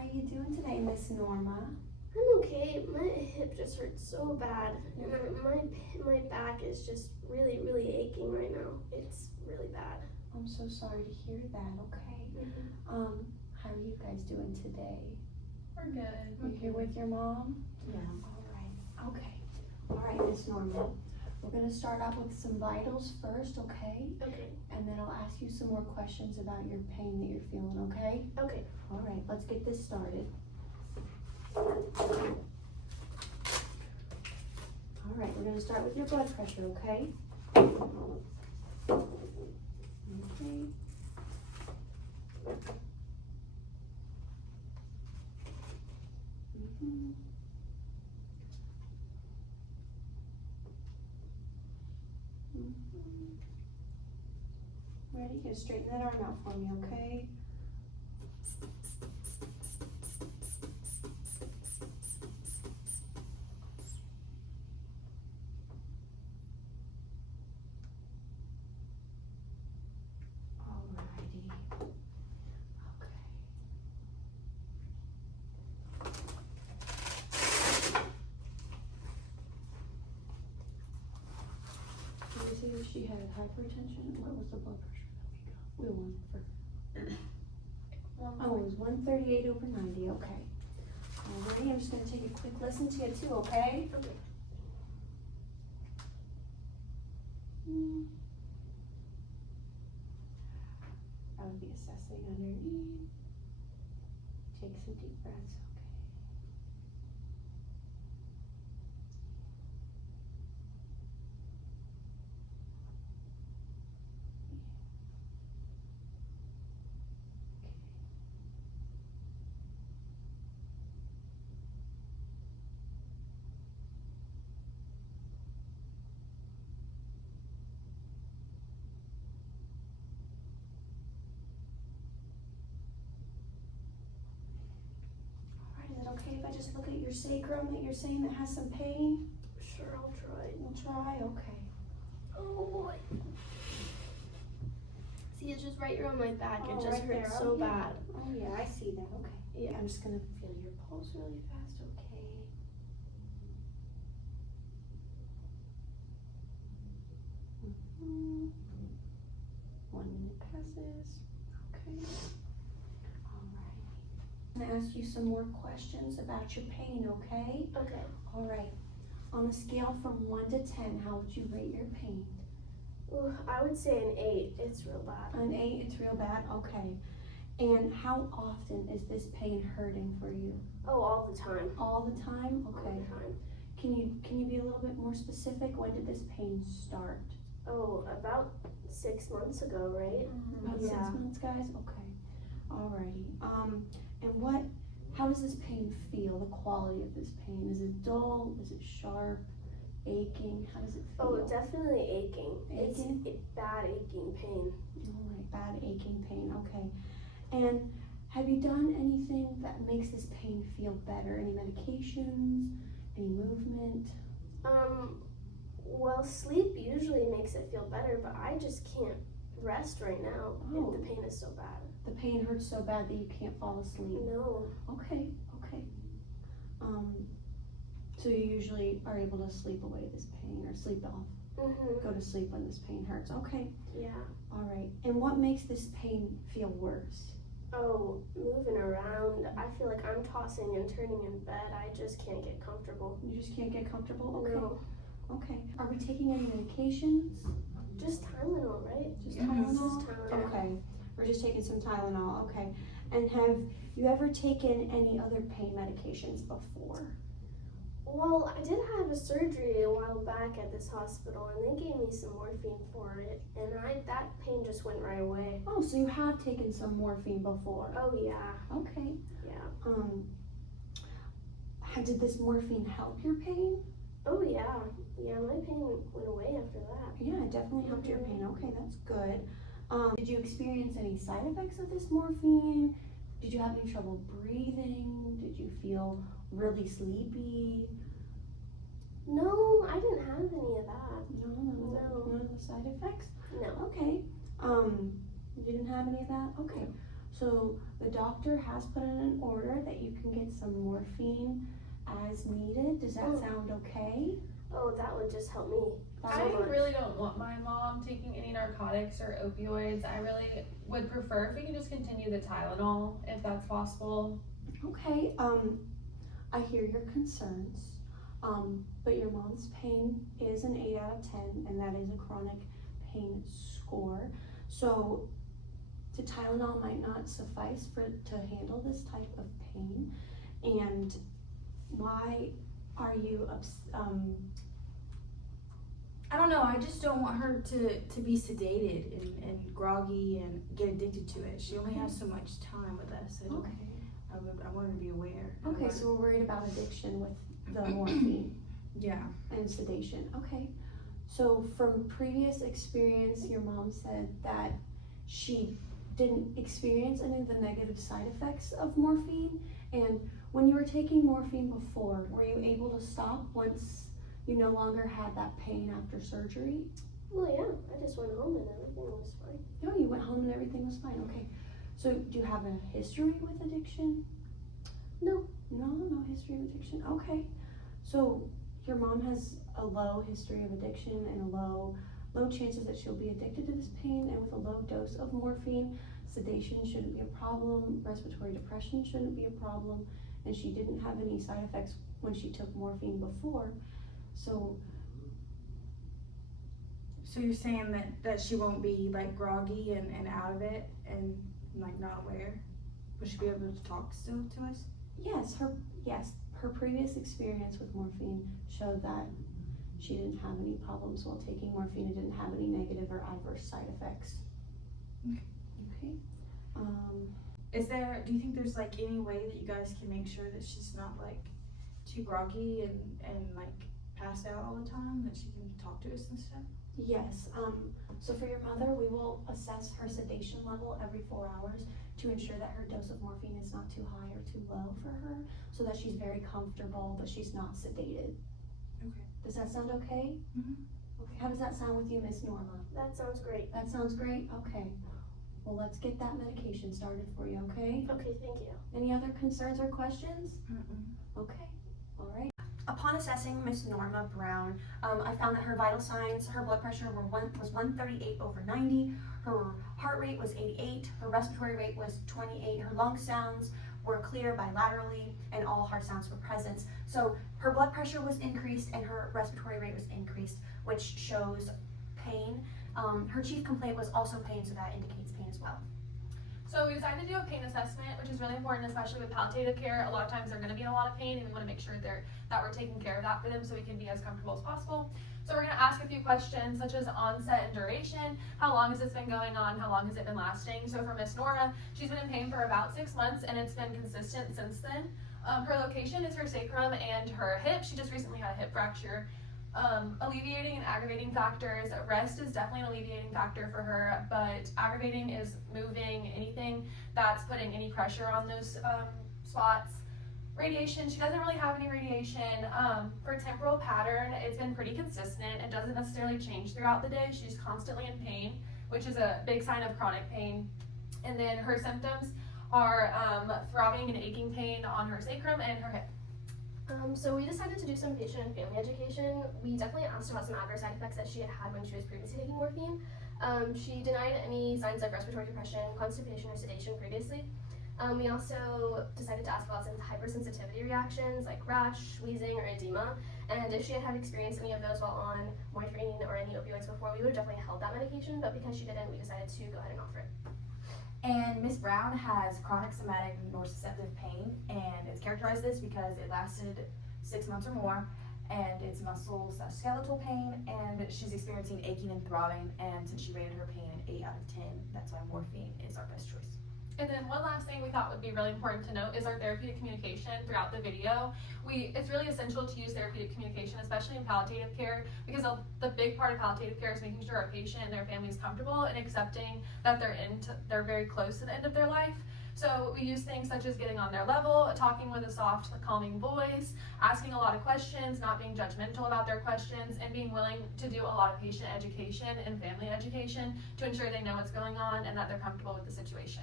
How are you doing today, Miss Norma? I'm okay. My hip just hurts so bad, and my back is just really aching right now. It's really bad. I'm so sorry to hear that. Okay. How are you guys doing today? We're good. You here with your mom? Yeah. All right. Okay. All right, Miss Norma. We're gonna start out with some vitals first, okay? Okay. And then I'll ask you some more questions about your pain that you're feeling, okay? Okay. All right, let's get this started. All right, we're gonna start with your blood pressure, okay? Okay. Mhm. Mhm. Ready? Gonna straighten that arm out for me, okay? Alrighty. Okay. Did you say she had hypertension? What was the blood pressure that we wanted for? Oh, it was 138/90, okay. Alrighty, I'm just gonna take a quick listen to you too, okay? Okay. I would be assessing underneath. Take some deep breaths, okay? Alright, is it okay if I just look at your sacrum that you're saying that has some pain? Sure, I'll try. We'll try, okay. Oh boy. See, it's just right here on my back. Oh, It just right there. hurts Oh, so yeah. bad. Oh yeah, I see that, okay. Yeah. I'm just gonna feel your pulse really fast, okay? Mhm. 1 minute passes, okay. Alright. I'm gonna ask you some more questions about your pain, okay? Okay. Alright. On a scale from 1 to 10, how would you rate your pain? Ooh, I would say an 8. It's real bad. An 8, it's real bad, okay. And how often is this pain hurting for you? Oh, all the time. All the time? All Okay. the time. Can you be a little bit more specific? When did this pain start? Oh, about 6 months ago, right? About 6 months, guys? Okay. Alrighty. And how does this pain feel? The quality of this pain? Is it dull? Is it sharp? Aching? How does it feel? Oh, definitely aching. Aching? It's bad aching pain. Alright, bad aching pain, okay. And have you done anything that makes this pain feel better? Any medications? Any movement? Well, sleep usually makes it feel better, but I just can't rest right now. Oh. The pain is so bad. The pain hurts so bad that you can't fall asleep? No. Okay. So you usually are able to sleep away this pain or sleep off, go to sleep when this pain hurts. Okay. Yeah. All right. And what makes this pain feel worse? Oh, moving around. I feel like I'm tossing and turning in bed. I just can't get comfortable. You just can't get comfortable? Okay. No. Okay. Are we taking any medications? Just Tylenol, right? Just Yeah. Tylenol? Just Tylenol. Okay. We're just taking some Tylenol. Okay. And have you ever taken any other pain medications before? Well, I did have a surgery a while back at this hospital, and they gave me some morphine for it, and that pain just went right away. Oh, so you have taken some morphine before? Oh yeah. Okay. Yeah. Did this morphine help your pain? Oh yeah. Yeah, my pain went away after that. Yeah, it definitely helped your pain. Okay, that's good. Did you experience any side effects of this morphine? Did you have any trouble breathing? Did you feel really sleepy? No, I didn't have any of that. No. No. None of the side effects? No. Okay. You didn't have any of that? Okay. So the doctor has put in an order that you can get some morphine as needed. Does that sound okay? Oh, that would just help me. I really don't want my mom taking any narcotics or opioids. I really would prefer if we can just continue the Tylenol, if that's possible. Okay, I hear your concerns, but your mom's pain is an 8 out of 10, and that is a chronic pain score. So the Tylenol might not suffice to handle this type of pain. And why are you I don't know, I just don't want her to be sedated and groggy and get addicted to it. She only has so much time with us. I want her to be aware. Okay, so we're worried about addiction with the morphine. Yeah. And sedation. Okay. So from previous experience, your mom said that she didn't experience any of the negative side effects of morphine. And when you were taking morphine before, were you able to stop once you no longer had that pain after surgery? Well, yeah, I just went home and everything was fine. No, you went home and everything was fine. Okay. So do you have a history with addiction? No. No history of addiction. Okay. So your mom has a low history of addiction and a low chances that she'll be addicted to this pain, and with a low dose of morphine, sedation shouldn't be a problem, respiratory depression shouldn't be a problem, and she didn't have any side effects when she took morphine before. So you're saying that she won't be like groggy and out of it and like not aware? Will she be able to talk still to us? her previous experience with morphine showed that she didn't have any problems while taking morphine. It didn't have any negative or adverse side effects. Okay. Do you think there's like any way that you guys can make sure that she's not like too groggy and like passed out all the time, that she can talk to us and stuff? Yes, so for your mother, we will assess her sedation level every 4 hours to ensure that her dose of morphine is not too high or too low for her, so that she's very comfortable, but she's not sedated. Okay. Does that sound okay? Mhm. Okay, how does that sound with you, Miss Norma? That sounds great. That sounds great? Okay. Well, let's get that medication started for you, okay? Okay, thank you. Any other concerns or questions? Okay, all right. Upon assessing Miss Norma Brown, I found that her vital signs, her blood pressure was 138/90, her heart rate was 88, her respiratory rate was 28, her lung sounds were clear bilaterally, and all heart sounds were present. So her blood pressure was increased and her respiratory rate was increased, which shows pain. Her chief complaint was also pain, so that indicates pain as well. So we decided to do a pain assessment, which is really important, especially with palliative care. A lot of times they're going to be in a lot of pain, and we want to make sure that we're taking care of that for them so we can be as comfortable as possible. So we're going to ask a few questions such as onset and duration. How long has this been going on? How long has it been lasting? So for Miss Nora, she's been in pain for about 6 months, and it's been consistent since then. Her location is her sacrum and her hip. She just recently had a hip fracture. Alleviating and aggravating factors. Rest is definitely an alleviating factor for her, but aggravating is moving anything that's putting any pressure on those spots. Radiation, she doesn't really have any radiation. For temporal pattern, it's been pretty consistent. It doesn't necessarily change throughout the day. She's constantly in pain, which is a big sign of chronic pain. And then her symptoms are throbbing and aching pain on her sacrum and her hip. So we decided to do some patient and family education. We definitely asked about some adverse side effects that she had when she was previously taking morphine. She denied any signs of respiratory depression, constipation, or sedation previously. We also decided to ask about some hypersensitivity reactions like rash, wheezing, or edema, and if she had experienced any of those while on morphine or any opioids before, we would have definitely held that medication, but because she didn't, we decided to go ahead and offer it. And Miss Brown has chronic somatic nociceptive pain, and it's characterized this because it lasted 6 months or more, and it's muscle/skeletal pain, and she's experiencing aching and throbbing, and since she rated her pain an 8 out of 10, that's why morphine is our best choice. And then one last thing we thought would be really important to note is our therapeutic communication throughout the video. It's really essential to use therapeutic communication, especially in palliative care, because the big part of palliative care is making sure our patient and their family is comfortable and accepting that they're very close to the end of their life. So we use things such as getting on their level, talking with a soft, calming voice, asking a lot of questions, not being judgmental about their questions, and being willing to do a lot of patient education and family education to ensure they know what's going on and that they're comfortable with the situation.